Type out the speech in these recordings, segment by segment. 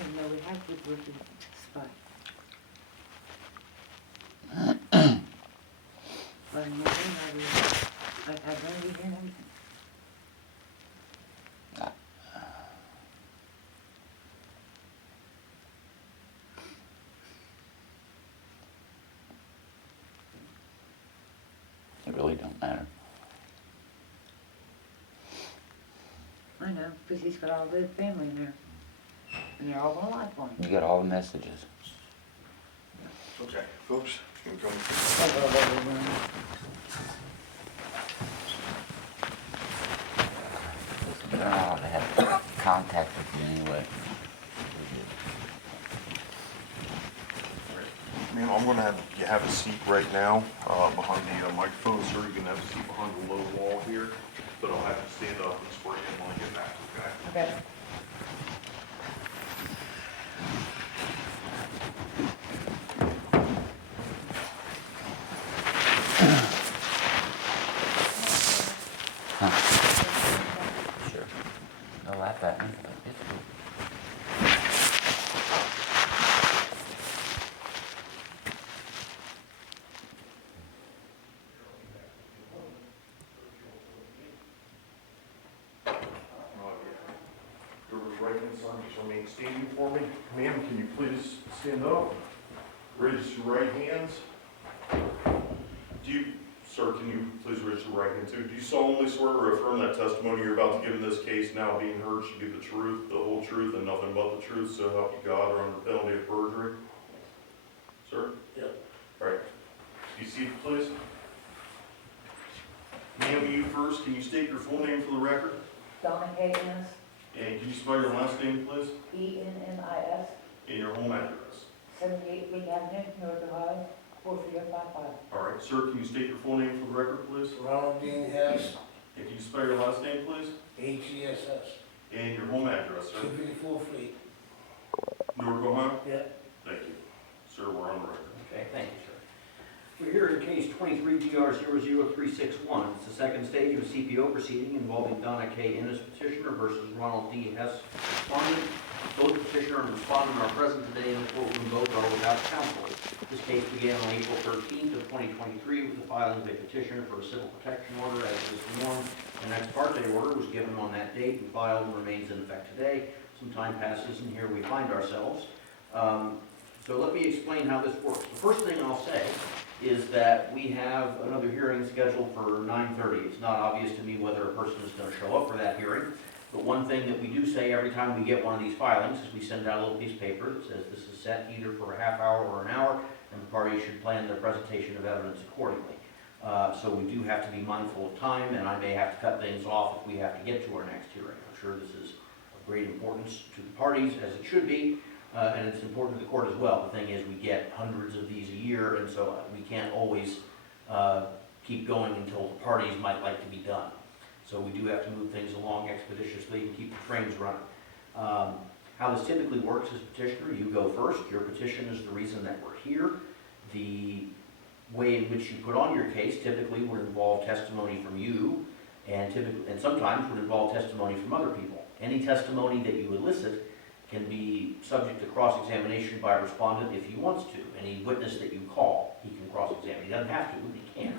didn't know we had people who could spy. But I've had nobody hear anything. It really don't matter. I know, because he's got all the family in there. And they're all gonna lie for him. You got all the messages. Okay, folks, you can come. They're not allowed to have contact with you anyway. Ma'am, I'm gonna have you have a seat right now behind the microphone, sir. You can have a seat behind the low wall here, but I'll have you stand up and swear in when I get back, okay? Okay. Sure. They'll laugh at me, but it's cool. Whoever's right hand side, just remain standing for me. Ma'am, can you please stand up? Raise your right hands. Sir, can you please raise your right hand too? Do you solemnly swear or affirm that testimony you're about to give in this case now being heard should be the truth, the whole truth, and nothing but the truth, so help you God, or under penalty of perjury? Sir? Yep. All right. Be seated, please. Ma'am, you first. Can you state your full name for the record? Donna K.N.S. And can you spell your last name, please? E.N.N.I.S. And your home address. 78 Lee Avenue, North Ohio, 43055. All right, sir, can you state your full name for the record, please? Ronald Dean Hess, And can you spell your last name, please? H-E-S-S, And your home address, sir? 254 Fleet. Newark, Ohio? Yep. Thank you. Sir, we're on the record. Okay, thank you, sir. We're here in case 23-GR-00361. It's the second stage of a CPO proceeding involving Donna K. Innes petitioner versus Ronald D. Hess respondent. Both petitioner and respondent are present today in the courtroom. Both are without counsel. This case began on April 13th of 2023 with the filing of a petition for a civil protection order as is the norm. An ex parte order was given on that date and filed and remains in effect today. Some time passes and here we find ourselves. So let me explain how this works. The first thing I'll say is that we have another hearing scheduled for 9:30. It's not obvious to me whether a person is going to show up for that hearing, but one thing that we do say every time we get one of these filings is we send out a little piece of paper that says this is set either for a half hour or an hour, and the parties should plan their presentation of evidence accordingly. So we do have to be mindful of time, and I may have to cut things off if we have to get to our next hearing. I'm sure this is of great importance to the parties, as it should be. And it's important to the court as well. The thing is, we get hundreds of these a year, and so we can't always keep going until the parties might like to be done. So we do have to move things along expeditiously and keep the frames running. How this typically works is petitioner, you go first. Your petition is the reason that we're here. The way in which you put on your case typically would involve testimony from you, and sometimes would involve testimony from other people. Any testimony that you elicit can be subject to cross-examination by a respondent if he wants to. Any witness that you call, he can cross-examine. He doesn't have to, but he can.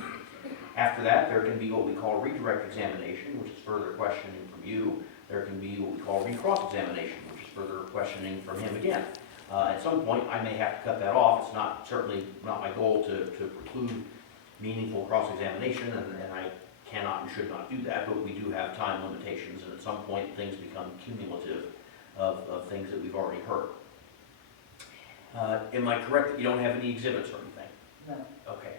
After that, there can be what we call redirect examination, which is further questioning from you. There can be what we call recross-examination, which is further questioning from him again. At some point, I may have to cut that off. It's certainly not my goal to preclude meaningful cross-examination, and I cannot and should not do that, but we do have time limitations, and at some point, things become cumulative of things that we've already heard. Am I correct that you don't have any exhibits or anything? No. Okay.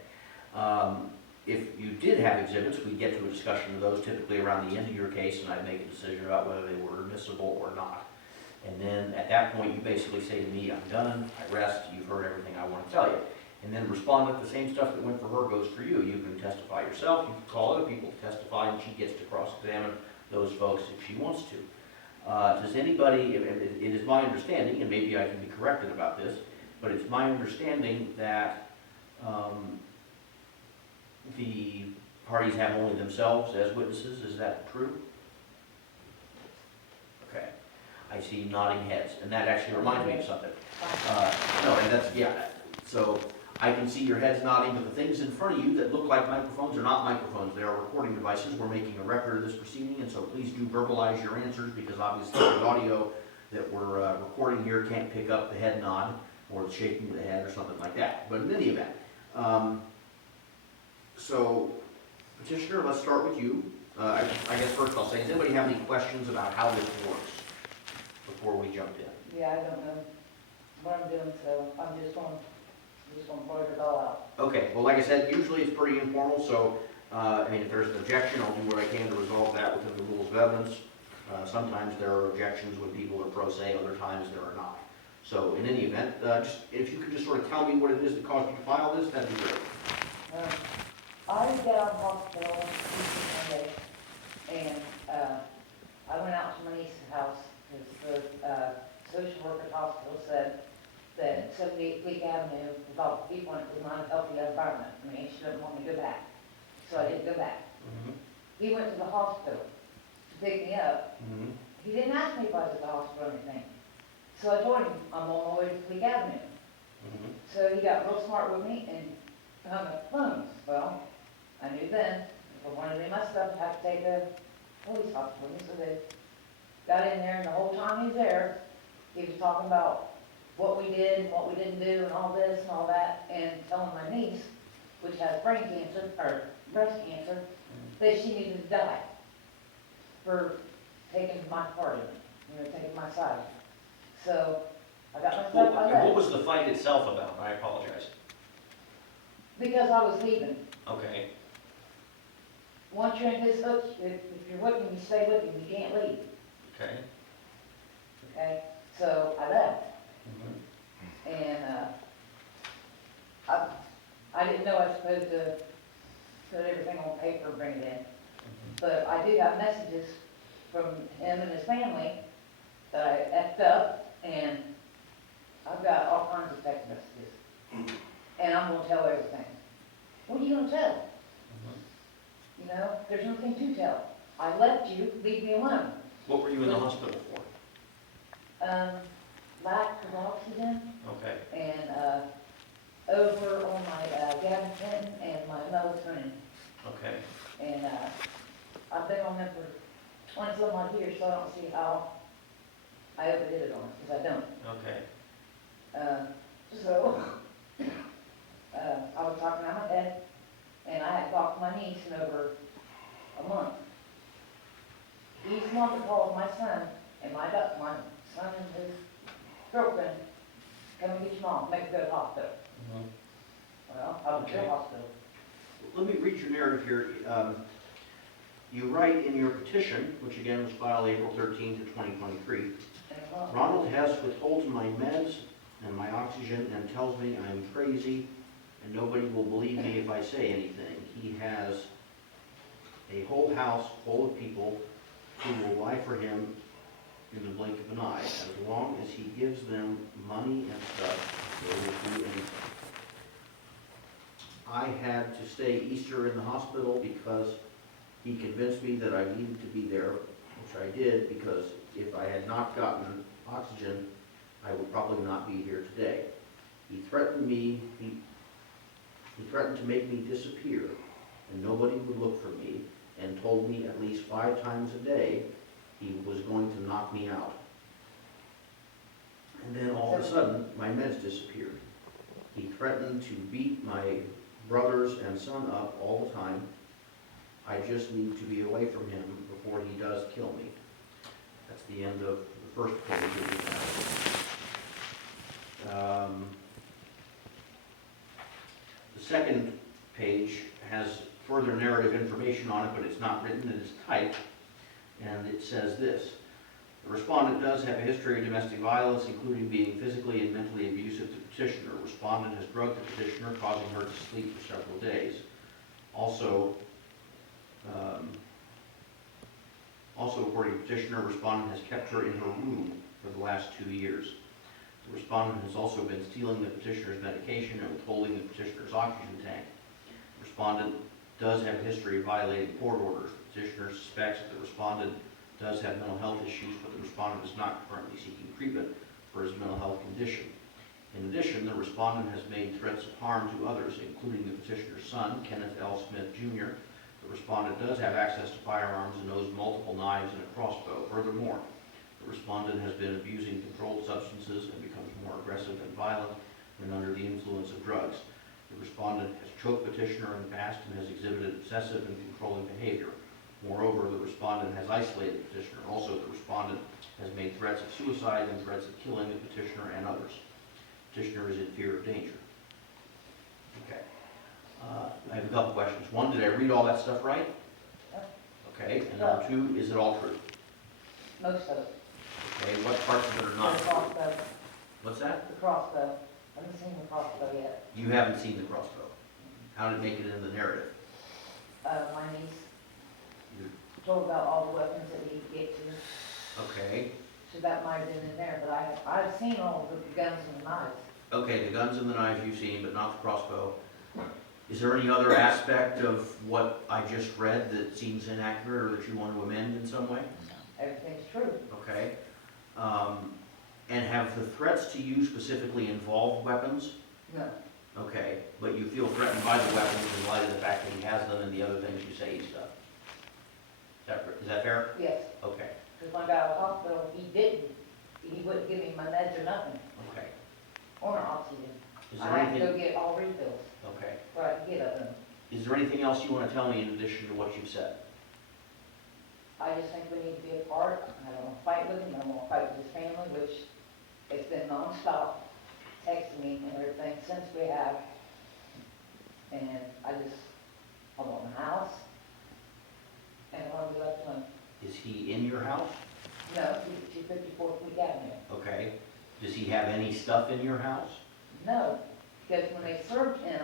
If you did have exhibits, we'd get to a discussion of those typically around the end of your case, and I'd make a decision about whether they were admissible or not. And then at that point, you basically say to me, I'm done, I rest, you've heard everything I want to tell you. And then respondent, the same stuff that went for her goes for you. You can testify yourself, you can call other people to testify, and she gets to cross-examine those folks if she wants to. Does anybody, it is my understanding, and maybe I can be corrected about this, but it's my understanding that the parties have only themselves as witnesses. Is that true? Okay. I see nodding heads, and that actually reminds me of something. No, and that's, yeah, so I can see your heads nodding, but the things in front of you that look like microphones are not microphones. They are recording devices. We're making a record of this proceeding, and so please do verbalize your answers, because obviously the audio that we're recording here can't pick up the head nod or the shaking of the head or something like that. But in any event, so petitioner, let's start with you. I guess first I'll say, does anybody have any questions about how this works before we jump in? Yeah, I don't know what I'm doing, so I'm just gonna blurt it all out. Okay, well, like I said, usually it's pretty informal, so, I mean, if there's an objection, I'll do what I can to resolve that within the rules of evidence. Sometimes there are objections when people are pro se, other times there are not. So in any event, just, if you could just sort of tell me what it is that caused you to file this, that'd be great. I got out of the hospital one day, and I went out to my niece's house, because the social worker at the hospital said that 78 Leak Avenue, with all the people in it, was not a healthy environment. I mean, she didn't want me to go back, so I didn't go back. He went to the hospital to pick me up. He didn't ask me if I was at the hospital or anything. So I told him, I'm on my way to Leak Avenue. So he got real smart with me and hung up the phones. Well, I knew then, if I wanted to do my stuff, I'd have to take a police officer with me. So they got in there, and the whole time he was there, he was talking about what we did and what we didn't do and all this and all that, and telling my niece, which has brain cancer, or breast cancer, that she needed to die for taking my part in it, taking my side. So I got my stuff like that. What was the fight itself about? I apologize. Because I was leaving. Okay. Once you're in his hook, if you're with him, you stay with him, you can't leave, Okay. okay? So I left, and I didn't know I was supposed to put everything on paper and bring it in. But I do have messages from him and his family that I effed up, and I've got all kinds of text messages. And I'm gonna tell everything. What are you gonna tell? You know, there's nothing to tell. I left you, leave me alone. What were you in the hospital for? Lack of oxygen, Okay. and over on my gabapentin and my melatonin. Okay. And I've been on them for 20-some odd years, so I don't see how I ever did it on it, because I don't. Okay. So, I was talking out my head, and I had talked to my niece in over a month. He's the one that called my son, and my son and his girlfriend, come and get your mom, make her go to the hospital. Well, I went to the Okay. hospital. Let me read your narrative here. You write in your petition, which again was filed April 13th of 2023, And Ronald Hess withholds my meds and my oxygen and tells me I'm crazy and nobody will believe me if I say anything. He has a whole house full of people who will lie for him in the blink of an eye. As long as he gives them money and stuff, they will do anything. I had to stay Easter in the hospital because he convinced me that I needed to be there, which I did, because if I had not gotten oxygen, I would probably not be here today. He threatened me, he threatened to make me disappear, and nobody would look for me, and told me at least 5 times a day he was going to knock me out. And then all of a sudden, my meds disappeared. He threatened to beat my brothers and son up all the time. I just need to be away from him before he does kill me. That's the end of the first page of the The second page has further narrative information on it, but it's not written, it is typed, and it says this. The respondent does have a history of domestic violence, including being physically and mentally abusive to petitioner. Respondent has drugged the petitioner, causing her to sleep for several days. Also, according to petitioner, respondent has kept her in her room for the last 2 years. The respondent has also been stealing the petitioner's medication and withholding the petitioner's oxygen tank. Respondent does have a history of violating court orders. The petitioner suspects that the respondent does have mental health issues, but the respondent is not currently seeking treatment for his mental health condition. In addition, the respondent has made threats of harm to others, including the petitioner's son, Kenneth L. Smith Jr. The respondent does have access to firearms and owns multiple knives and a crossbow. Furthermore, the respondent has been abusing controlled substances and becomes more aggressive and violent when under the influence of drugs. The respondent has choked petitioner in the past and has exhibited excessive and controlling behavior. Moreover, the respondent has isolated the petitioner. Also, the respondent has made threats of suicide and threats of killing the petitioner and others. Petitioner is in fear of danger. Okay. I have a couple questions. One, did I read all that stuff right? Yep. Okay. And number two, is it all true? Most of it. Okay. What parts of it are The not true? crossbow, What's that? the crossbow. I haven't seen the crossbow yet. You haven't seen the crossbow. How did it make it in the narrative? My niece told about all the weapons that he could get to, Okay. so that might have been in there, but I've seen all of the guns and the knives. Okay, the guns and the knives you've seen, but not the crossbow. Is there any other aspect of what I just read that seems inaccurate or that you want to amend in some way? Everything's true. Okay. And have the threats to you specifically involved weapons? No, Okay, but you feel threatened by the weapons in light of the fact that he has them and the other things you say he's done? Is that fair? yes, Okay, because when I got out of the hospital, he wouldn't give me my meds or nothing, okay. or oxygen. Is I there had to go anything, get all refills, okay. where I could get of them. Is there anything else you want to tell me in addition to what you've said? I just think we need to be apart. I don't want to fight with him, I don't want to fight with his family, which it's been nonstop texting me and everything since we have. And I want my house, and I want to be left alone. Is he in your house? No, he's 254th Week Avenue. Okay. Does he have any stuff in your house? No, because when they served him,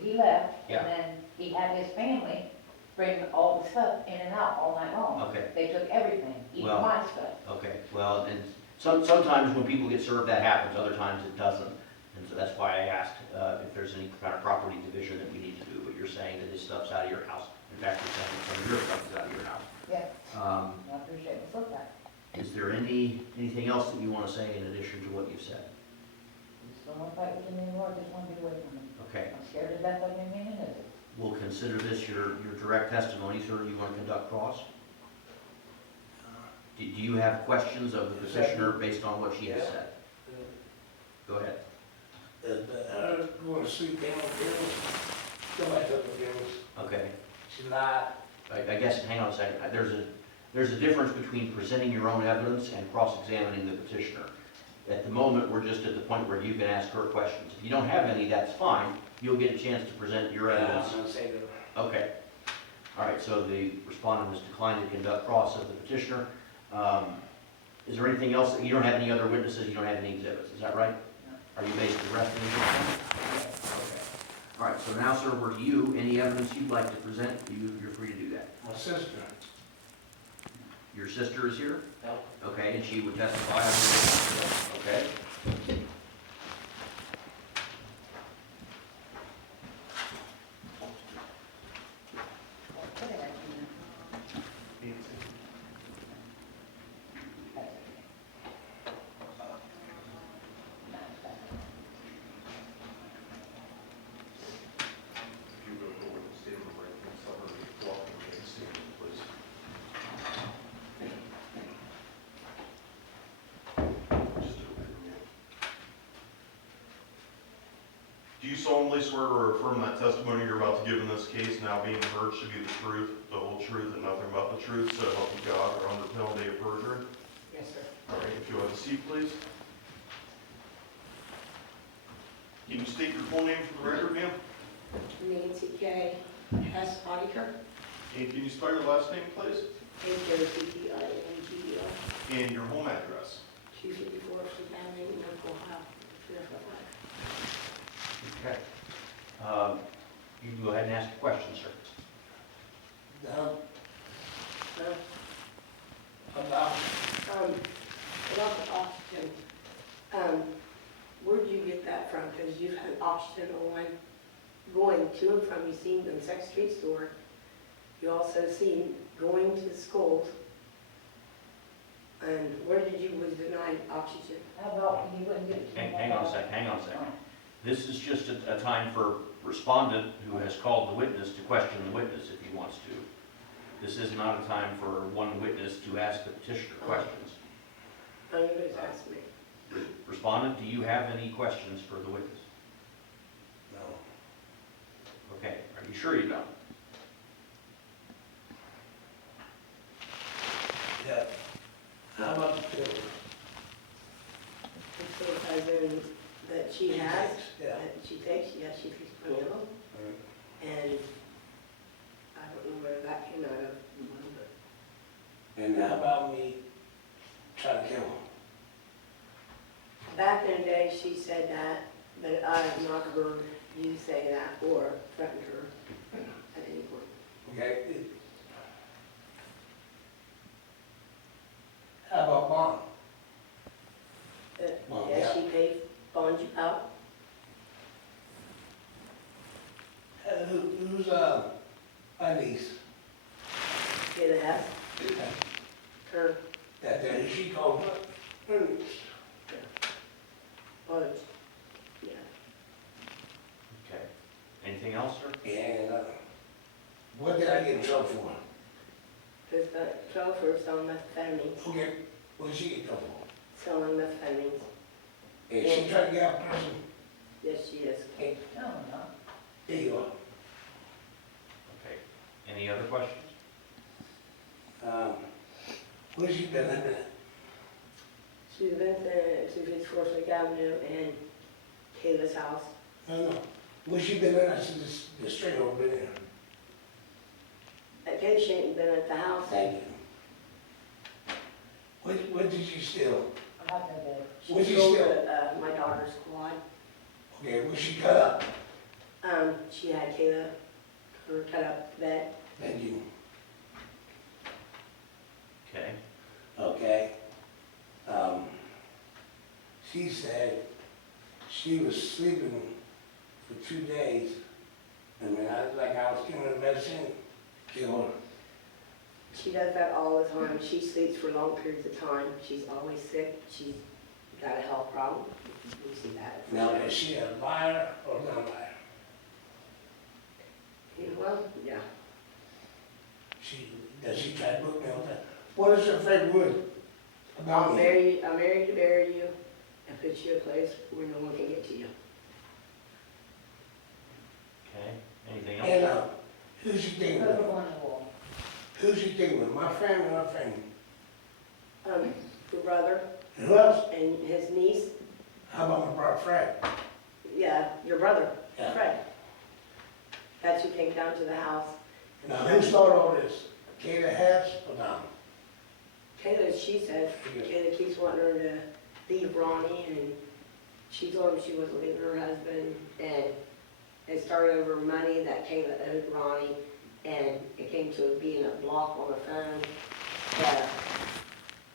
he left, Yeah. and then he had his family bring all the stuff in and out all night long. Okay. They took everything, even Well- my stuff. Okay, well, and sometimes when people get served, that happens, other times it doesn't. And so that's why I asked if there's any kind of property division that we need to do, but you're saying that his stuff's out of your house. In fact, you're saying some of your stuff is out of your house. Yeah, Um, I appreciate the look back. Is there anything else that you want to say in addition to what you've said? I just don't want to fight with him anymore, I just want to get away from him. Okay, I'm scared to death of him being in it. we'll consider this your direct testimony, sir. You want to conduct cross? Do you have questions of the petitioner based on what she has said? Go ahead. I'm going to sleep down with bills. Somebody took the bills. Okay. She lied. I guess, hang on a second, there's a difference between presenting your own evidence and cross-examining the petitioner. At the moment, we're just at the point where you can ask her questions. If you don't have any, that's fine, you'll get a chance to present your evidence. I'm going to say that. Okay. All right, so the respondent has declined to conduct cross of the petitioner. Is there anything else, you don't have any other witnesses, you don't have any exhibits, is that right? No. Are you basically resting in this? Okay. All right, so now, sir, we're to you. Any evidence you'd like to present, you're free to do that. My sister. Your sister is here? Yep. Okay, and she would testify on your, okay? Put it at you. If you go forward and state the right thing, summary, welcome, and statement, please. Just do it. Do you solemnly swear or affirm that testimony you're about to give in this case now being heard should be the truth, the whole truth, and nothing but the truth, so help you God, or under penalty of perjury? Yes, sir. All right, if you'll have a seat, please. Can you state your full name for the record, ma'am? Nancy K. Hess Auditor, And can you spell your last name, please? H-O-T-T-I-N-G-E-R, And your home address? 254 Fifth Avenue, North Ohio, 305. Okay. You can go ahead and ask a question, sir. About About the oxygen, where'd you get that from? Because you've had oxygen on going to and from, you've seen the Sex Street store. You also seen going to schools And where did you was denied oxygen? How about you wouldn't give it to me? Hang on a sec, hang on a sec. This is just a time for respondent who has called the witness to question the witness if he wants to. This is not a time for one witness to ask the petitioner questions. Oh, you guys asked me. Respondent, do you have any questions for the witness? No. Okay, are you sure you don't? Yeah. How about the pill? The psilocybin that she has, Yeah. that she takes, yes, she takes plenty of them. And I don't know where that came out of. And how about me trying to kill him? Back in the day, she said that, but I have not heard you say that or threatened her at any point. Okay? How about bond? Well, Yes, yeah. she paid, bond you out. Who's, my niece? Get a Hess, her, That, she called her niece. or, yeah. Okay. Anything else, sir? And, what did I get in trouble for? There's got trouble for selling methamphetamines, Okay, what did she get in trouble selling methamphetamines. for? And she tried to get out of prison. Yes, she is. No, no. There you are. Okay. Any other questions? Where's she been living at? She's been to 254 Lake Avenue and Kayla's house. No. Where's she been living at since the string over been there? At Kayla, she ain't been at the house. Thank you. What did you steal? I'm not gonna get it. She What'd you stole steal? my daughter's quad. Okay, was she cut up? She had Kayla, her cut up bed. Thank you. Okay. Okay. She said she was sleeping for 2 days. And when I was giving her medicine, killed her. She does that all the time. She sleeps for long periods of time. She's always sick. She's got a health problem. We see that. for Now, sure. is she a liar or not a liar? Yeah, well, yeah. Does she try to book me all the time? What is her favorite word about I'll me? marry to bury you and put you in a place where no one can get to you. Okay. Anything else? And, who's she thinking Put with? it on the wall. Who's she thinking with? My family or her family? Her brother And who else? and his niece. How about my brother Fred? Yeah, your brother, Yeah. Fred. That's who came down to the house. and Now, who started all this? Kayla Hess or Don? Kayla, she said, Kayla keeps wanting her to leave Ronnie, and she told him she wasn't leaving her husband, and it started over money that Kayla owed Ronnie, and it came to it being a block on the phone that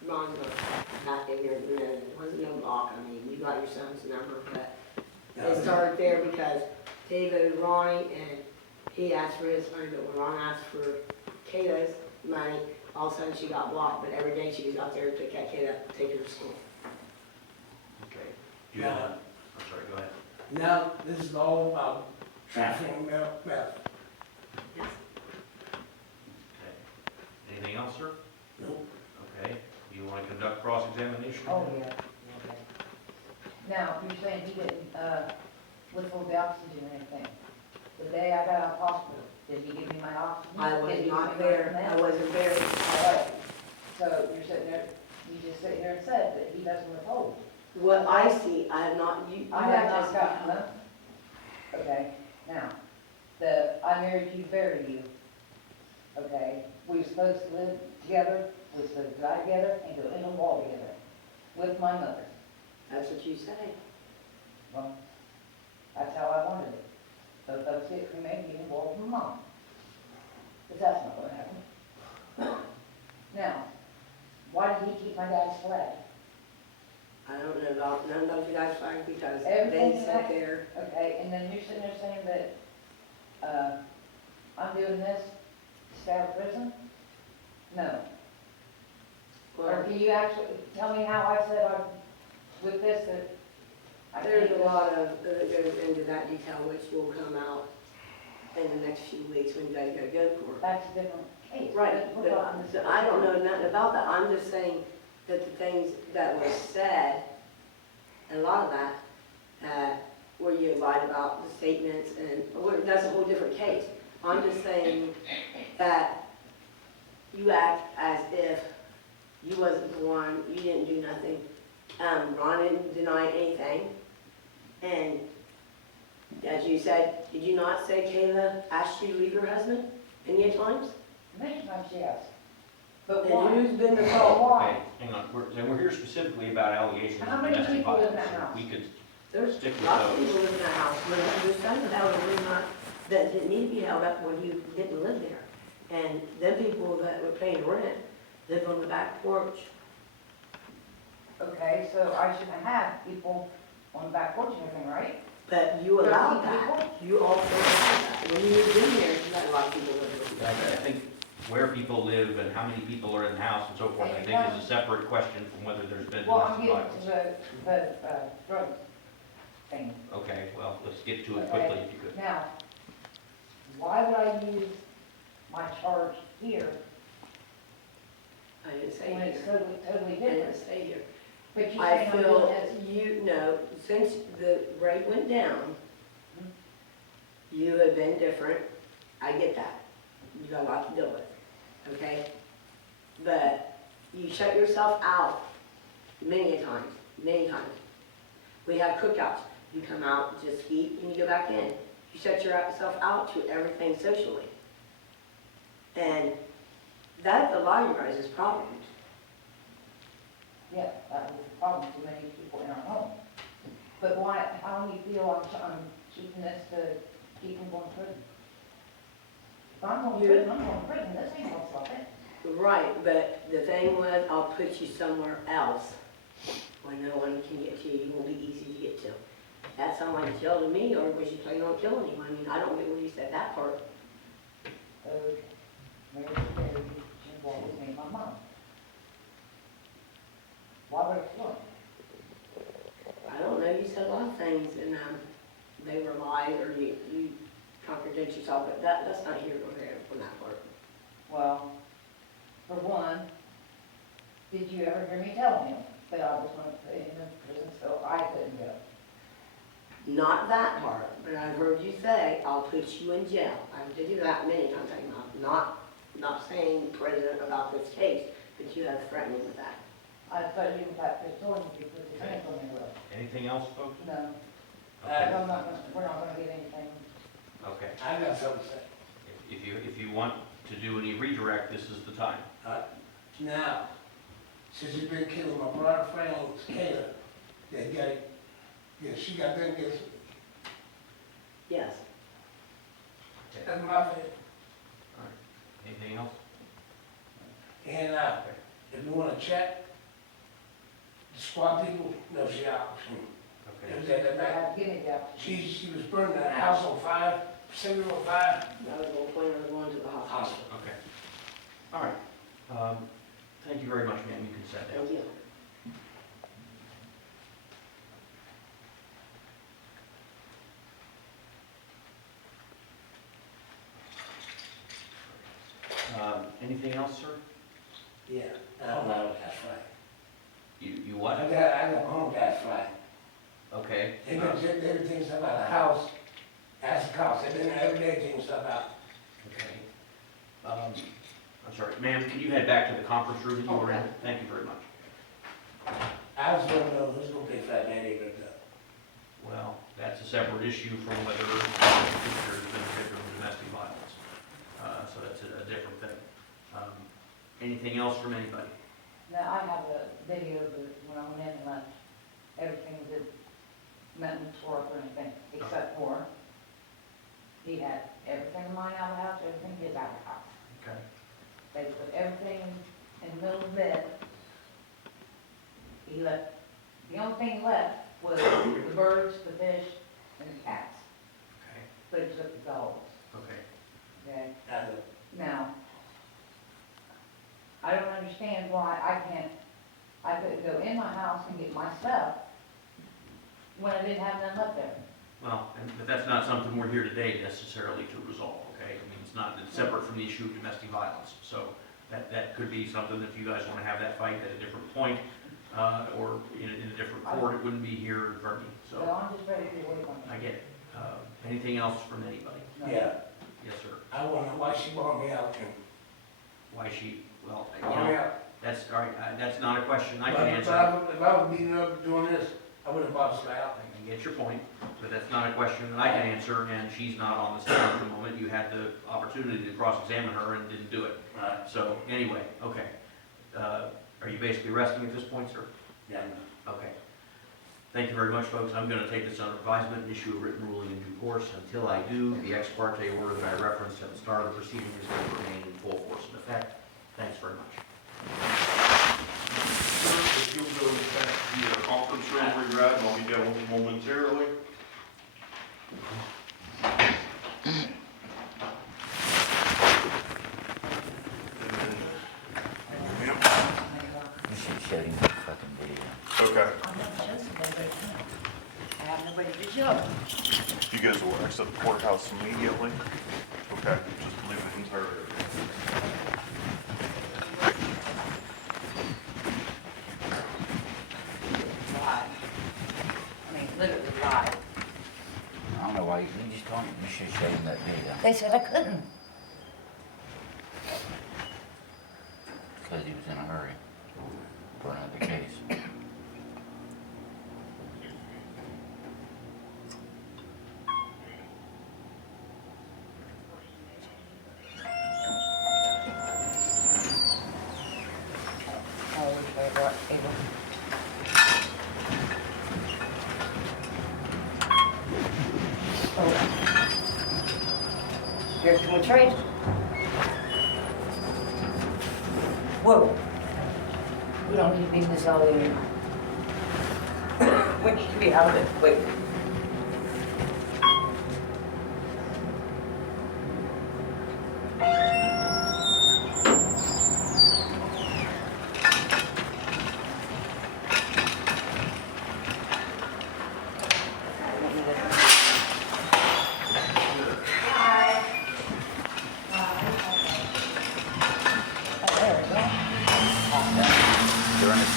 Ron was not in there, and there wasn't no block. I mean, you got your son's number, but it started there because David owed Ronnie, and he asked for his money, but when Ron asked for Kayla's money, all of a sudden she got blocked, but every day she was out there to pick that kid up, take her to school. Okay. Do you have, I'm sorry, go ahead. Now, this is all about trafficking meth. Yes. Okay. Anything else, sir? Nope. Okay. You want to conduct cross-examination? Oh, yeah. Okay. Now, you're saying he didn't, withhold the oxygen or anything. The day I got out of hospital, did he give me my oxygen? I Did was he not give me my there, I meds? wasn't there. All right. So you're sitting there, you just sit here and said that he doesn't withhold. What I see, I have not, you I have not gotten them. Okay, now, I married you, buried you. Okay, we were supposed to live together, we were supposed to die together and go in a wall together with my mother. That's what you say. Well, that's how I wanted it. Both of us get cremated in a wall with my mom. But that's not gonna happen. Now, why did he keep my dad's flag? I don't know about none of you guys fighting because Everything they that- sat there. Okay, and then you're sitting there saying that, I'm doing this to stay out of prison? No. Or can you actually, tell me how I said with this that I There's think a lot of, that goes into that detail, which will come out in the next few weeks when you guys go to court. that's a different case. Right, We're but talking this- I don't know nothing about that, I'm just saying that the things that was said, and a lot of that, where you lied about the statements, and, that's a whole different case. I'm just saying that you act as if you wasn't the one, you didn't do nothing. Ron didn't deny anything, and as you said, did you not say Kayla asked you to leave your husband any times? Many times, yes. But And why? who's been the But fault? why? Okay, hang on, we're here specifically about allegations How of many domestic people live in violence. that house? We could There's stick with lots of those. people live in that house, but there's some that were not, that didn't need to be held up when you didn't live there. And them people that were paying rent live on the back porch. Okay, so I shouldn't have people on the back porch and everything, right? But you allowed 13 that. people? You also allowed that. When you lived in there, you let a lot of people live with I think where people live and how many people are in the house and so forth, I think is a separate question from whether there's been Well, I'm domestic getting violence. to the drug thing. Okay, well, let's get to it quickly if you could. Now, why would I use my charge here I didn't say when it's here. totally I didn't different? say here. But you're I saying I'm doing feel, this, you know, since the rate went down, you have been different. I get that. You got a lot to deal with, okay? But you shut yourself out many a times, many times. We have cookouts. You come out, just eat, and you go back in. You shut yourself out to everything socially. And that's a lot of your guys' problems. yeah, that was the problem to many people in our home. But why, how do you feel I'm keeping this to keep them going to prison? If I'm going to prison, I'm going to prison, this ain't gonna stop it. Right, but the thing was, I'll put you somewhere else where no one can get to you. You won't be easy to get to. That sounded like jail to me, or was you planning on killing him? I mean, I don't get where you said that part. Maybe she walked with me and my mom. Why would I kill him? I don't know, you said a lot of things, and they were lies, or you contradict yourself, but that's not here nor there from that part. Well, for one, did you ever hear me tell him that I was going to put him in prison so I couldn't go? Not that part, but I heard you say, I'll put you in jail. I did do that many times, I'm not saying prison about this case, but you have threatened me with that. I thought you were about to tell him if you put his hands on me, well, Anything else, folks? no, Okay. we're not gonna get anything. Okay. I got something to say. If you want to do any redirect, this is the time. Now, since you've been killing my brother friend's Kayla, that got, yeah, she got them gets, Yes. that's my fault. Anything else? And, if you wanna check, the squad people, no, she out. Okay. It was at that night. Give me that. She was burning that house on fire, Pacific on fire, That was the whole point of going to the hospital. hospital. Okay. All right. Thank you very much, ma'am. You can sit down. Thank you. Anything else, sir? Yeah, I don't know, that's right. You what? I got my own gas right. Okay. Everything's about the house, that's the cost, and then every day things about. Okay. I'm sorry, ma'am, can you head back to the conference room that you were in? Thank you very much. I was gonna know who's gonna pay for that man either, Well, that's a separate issue from whether there's been a victim of domestic violence. So that's a different thing. Anything else from anybody? Now, I have a video of it when I went in and left, everything that meant to work or anything, except for he had everything of mine out of the house, everything his out of the house. Okay. They put everything in the middle of the bed. He left, the only thing he left was the birds, the fish, and the cats, Okay. but he took the dogs, Okay. okay? I know. Now, I don't understand understand why I couldn't go in my house and get my stuff when I didn't have none left there. Well, but that's not something we're here today necessarily to resolve, okay? I mean, it's separate from the issue of domestic violence. So that could be something, if you guys want to have that fight at a different point, or in a different court, it wouldn't be here in front of me, So so I'm just ready to get away from I it. get it. Anything else from anybody? No. Yeah, Yes, sir. I wonder why she bought me out there. Why she, well, you Bought me know, out. that's, all right, that's not a question I can But answer. if I was beating up doing this, I wouldn't have bought her out. I get your point, but that's not a question that I can answer, and she's not on the stand at the moment. You had the opportunity to cross-examine her and didn't do it. Right. So, anyway, okay. Are you basically resting at this point, sir? Yeah. Okay. Thank you very much, folks. I'm gonna take this under advisement and issue a written ruling in due course. Until I do, the ex parte order that I referenced at the start of the proceeding is going to remain in full force and effect. Thanks very much. If you'll go back to the conference room where you're at, and I'll be down momentarily. You should have showed him that fucking video. Okay. I'm not just somebody, but I can't. I have nobody to show. You guys will exit the courthouse immediately? Okay, just leave the entire area. Live. I mean, literally live. I don't know why, you just told him, you should have showed him that video. They said I couldn't. Because he was in a hurry for another case. Oh, we were able. Oh. Here's to a trade. Whoa. We don't need to be in this all day. We need to be out of it, wait.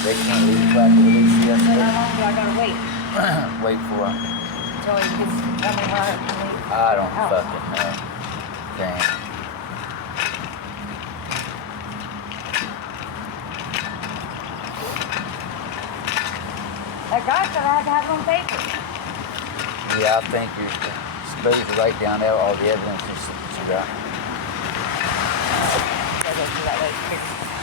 They can't leave the back of the lease How yesterday. long do I gotta wait? Wait for him. Till he gets, tell me how I I don't Ow. fucking know. Damn. That guy said I had to have it on paper. Yeah, I think you're supposed to write down all the evidence you got. I'll go through that later.